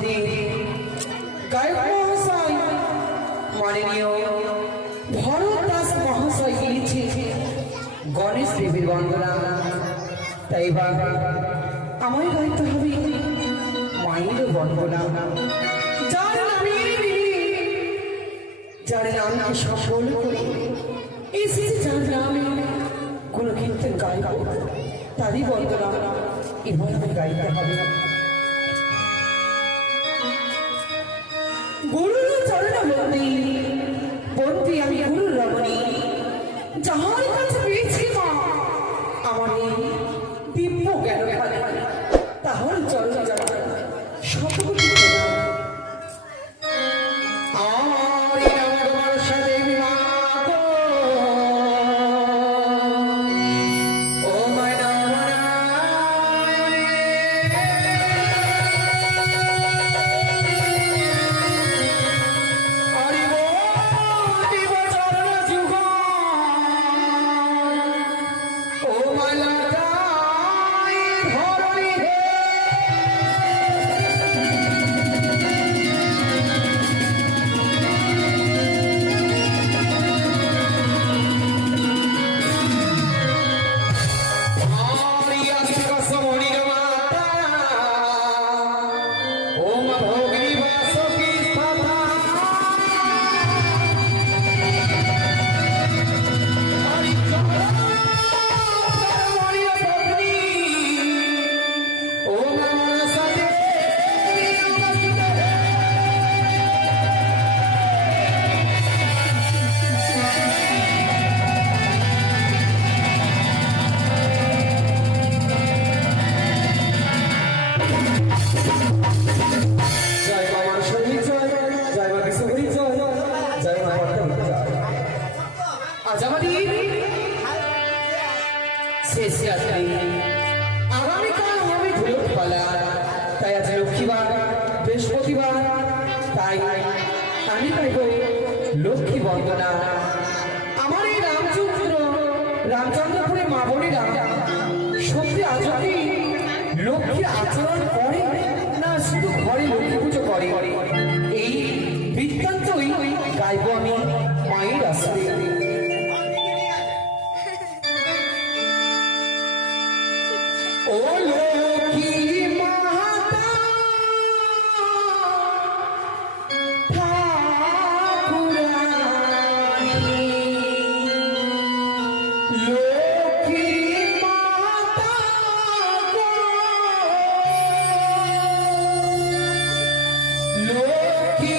মধ্যে গায়ক মহাশয় মাননীয় ভরত দাস মহাশয় গিয়েছে গণেশ দেবীর বন্দনা। তাই বাবা আমার গাইতে হবে মায়ের বন্দনা, যার নামকে সফল করে এসেছে, যার নামে কোনো কীর্তন গাইব তারই বন্দনা এবার আমি গাইতে হবে। গুরুর চরণ বন্দী বন্দী আমি গুরুর রমণী, যাহার কাছে পেয়েছি মা আমার এই দিব্য জ্ঞান খানে, তাহার চরণ যারা সতপতি শেষ রাত্রি আগামীকাল হবে ধুলোপালা, তাই আজ লক্ষ্মীবার বৃহস্পতিবার, তাই আমি গাইব লক্ষ্মী বন্দনা। আমার এই রামচন্দ্রপুরে মা বোনেরা সত্যি আজও কি লক্ষ্মী আচরণ করে না শুধু ঘরে লক্ষ্মী পুজো করে, এই বৃত্তান্তই গাইব আমি মায়ের আসরে। ও লক্ষ্মী মাতা ঠাকুরানী, লক্ষ্মী মাতা লক্ষ্মী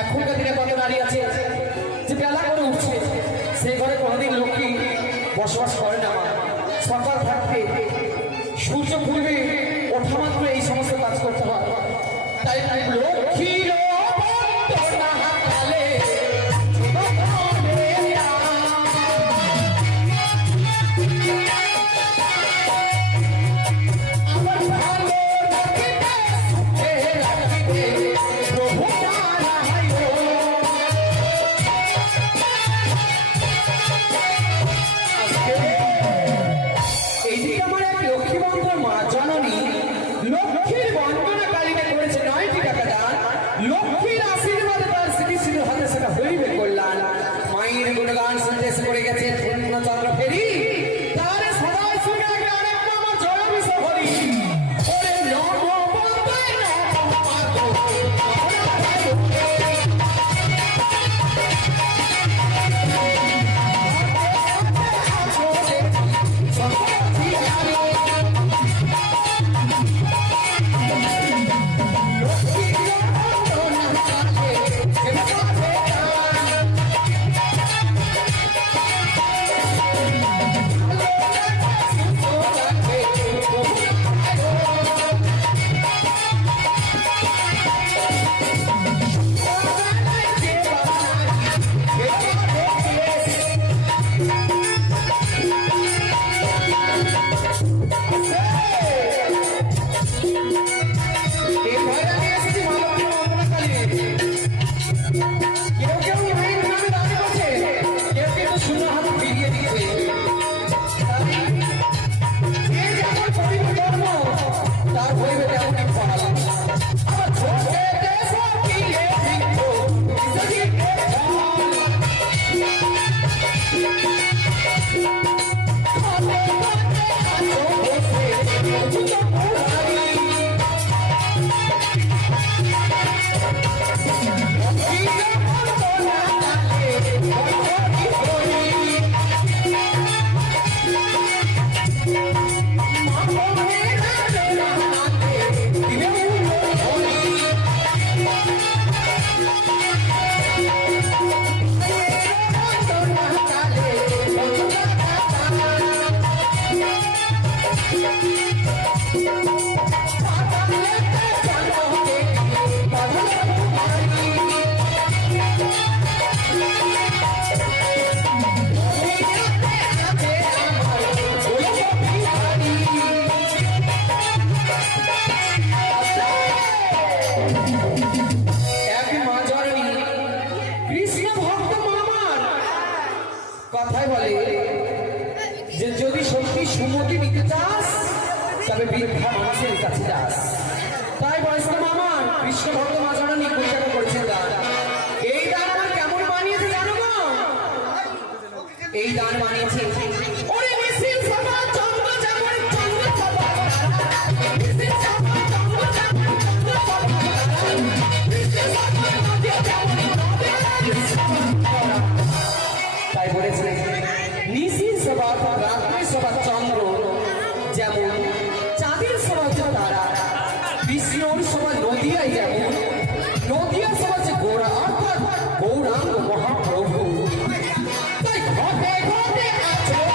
এখনকার দিনে কত নারী আছে যে বেলা করে উঠছে, সেই ঘরে কোনোদিন লক্ষ্মী বসবাস করে না। সকাল থাকতে সূর্য পূর্বে ওঠা মাত্র এই সমস্ত কাজ করতে হয়। তাই লক্ষ্মী বৃদ্ধা মানুষের কাছে যাস। তাই বয়স্ক মামা কৃষ্ণ ভক্ত মা জননী পূজা করেছেন দান। এই দান আমার কেমন মানিয়েছে জানো গো? এই দান মানিয়েছে ওরে মিছিল সভা চন্দ্র যেমন চন্দ্র সভা, মিছিল সভা চন্দ্র যেমন চন্দ্র সভা, মিছিল সভা নদী যেমন নদী সভা। তাই বলেছে নিশির সভা রাত্রি সভা চন্দ্র যেমন, চাঁদের সভা হচ্ছে তারা, বিষ্ণুর সভা নদিয়ায় যেমন, নদিয়া সভা হচ্ছে গোড়া অর্থাৎ গৌরাঙ্গ মহাপ্রভু। তাই ঘটে ঘটে আছে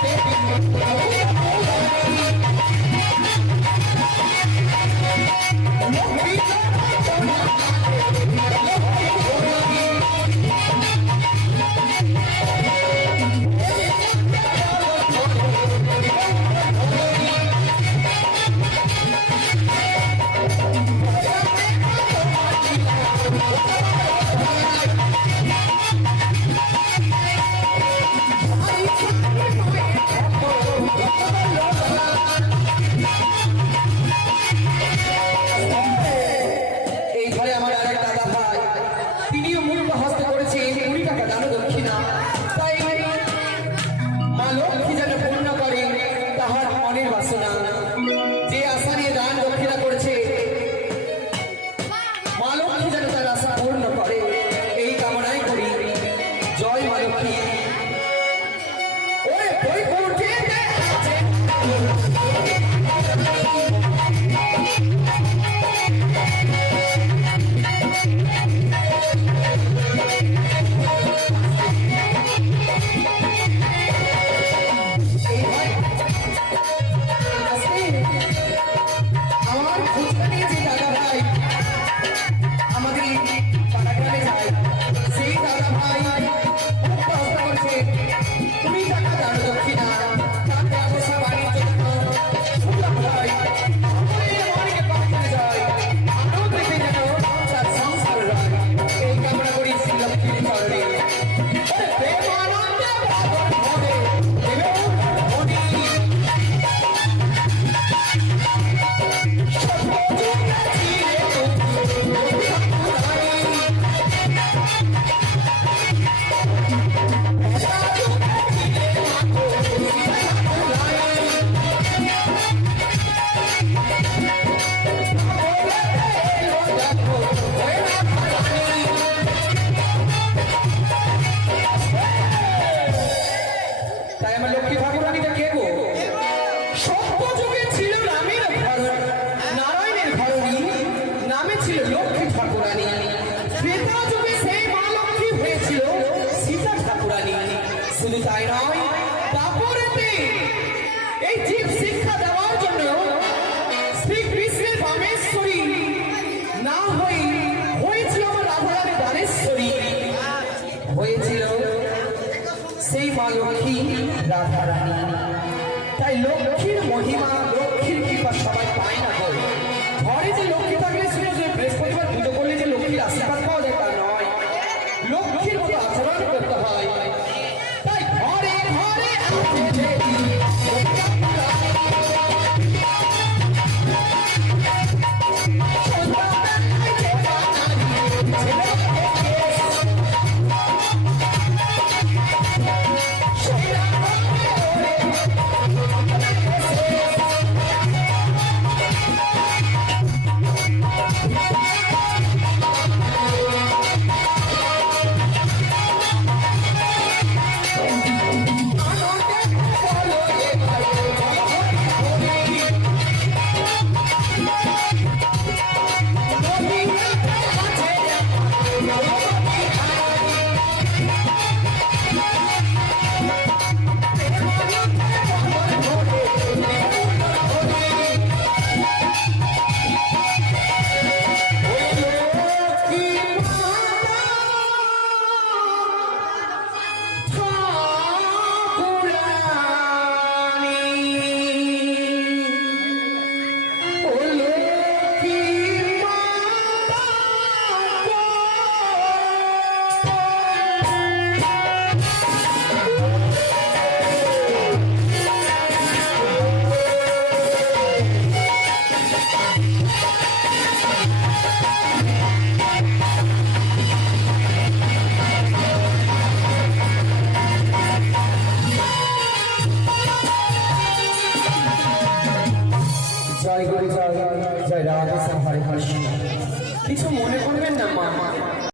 সেই মা লক্ষ্মী রাধা রানী। তাই লক্ষ্মীর মহিমা লক্ষ্মীর কৃপা সবাই পায় না গো। ঘরে যে লক্ষ্মী থাকলে শুনে যে বৃহস্পতিবার পুজো করলে যে লক্ষ্মীর আশীর্বাদ পাওয়া যায় তা নয়, লক্ষ্মীর মতো আচরণ করতে হয়। তাই ঘরে ঘরে জয় গুরু জয় জয় রাধে শ্যাম হরে কৃষ্ণ। কিছু মনে করবেন না মা।